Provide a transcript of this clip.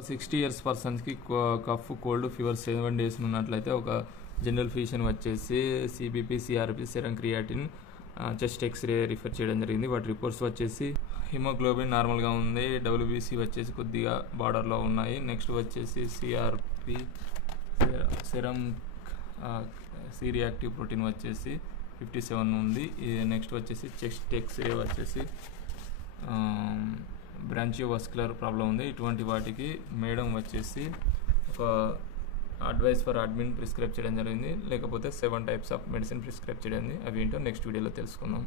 60 years పర్సన్స్కి cough cold fever 7 days ఉన్నట్లయితే ఒక జనరల్ ఫిజిషియన్ వచ్చేసి CBP CRP serum creatinine chest x-ray refer చేయడం జరిగింది. వాటి రిపోర్ట్స్ వచ్చేసి హిమోగ్లోబిన్ నార్మల్గా ఉంది, డబ్ల్యూబీసీ వచ్చేసి కొద్దిగా బార్డర్లో ఉన్నాయి. నెక్స్ట్ వచ్చేసి CRP serum C reactive protein వచ్చేసి 57 ఉంది. నెక్స్ట్ వచ్చేసి చెస్ట్ ఎక్స్రే వచ్చేసి బ్రాంచియోవాస్కులర్ ప్రాబ్లం ఉంది. ఇటువంటి వాటికి మేడం వచ్చేసి ఒక అడ్వైస్ ఫర్ అడ్మిన్ ప్రిస్క్రైబ్ చేయడం జరిగింది, లేకపోతే 7 టైప్స్ ఆఫ్ మెడిసిన్ ప్రిస్క్రైబ్ చేయడం. అవి ఏంటో నెక్స్ట్ వీడియోలో తెలుసుకుందాం.